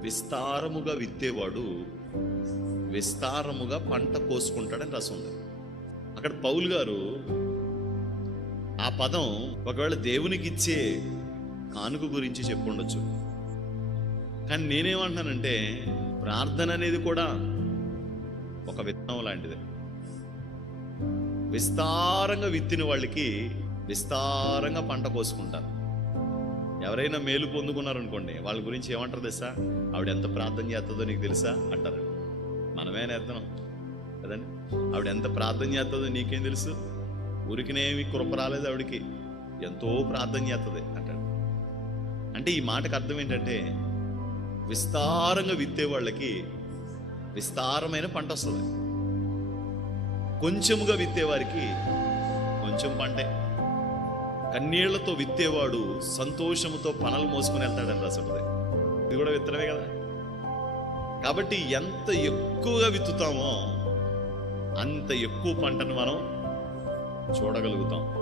విస్తారముగా విత్తేవాడు విస్తారముగా పంట కోసుకుంటాడని రసం ఉంది. అక్కడ పౌలు గారు ఆ పదం ఒకవేళ దేవునికి ఇచ్చే కానుక గురించి చెప్పుండొచ్చు. కానీ నేనేమంటానంటే ప్రార్థన అనేది కూడా ఒక విత్తనం లాంటిది. విస్తారంగా విత్తిన వాళ్ళకి విస్తారంగా పంట కోసుకుంటారు. ఎవరైనా మేలు పొందుకున్నారనుకోండి వాళ్ళ గురించి ఏమంటారు తెలుసా? ఆవిడ ఎంత ప్రార్థన చేస్తుందో నీకు తెలుసా? అంటారు. మనమే నేర్తున్నాం. కదండి? ఆవిడ ఎంత ప్రార్థన చేస్తుందో నీకేం తెలుసు? ఊరికినేమి కృప రాలేదు ఆవిడకి. ఎంతో ప్రార్థన చేస్తుంది అంటాడు. అంటే ఈ మాటకు అర్థం ఏంటంటే విస్తారంగా విత్తే వాళ్ళకి విస్తారమైన పంట వస్తుంది. కొంచెముగా విత్తేవారికి కొంచెం పంటే. కన్నీళ్ళతో విత్తేవాడు సంతోషముతో పనులు మోసుకుని వెళ్తాడని రాసుంటుంది ఇది కూడా విత్తనమే కదా? కాబట్టి ఎంత ఎక్కువగా విత్తుతామో అంత ఎక్కువ పంటను మనం చూడగలుగుతాం.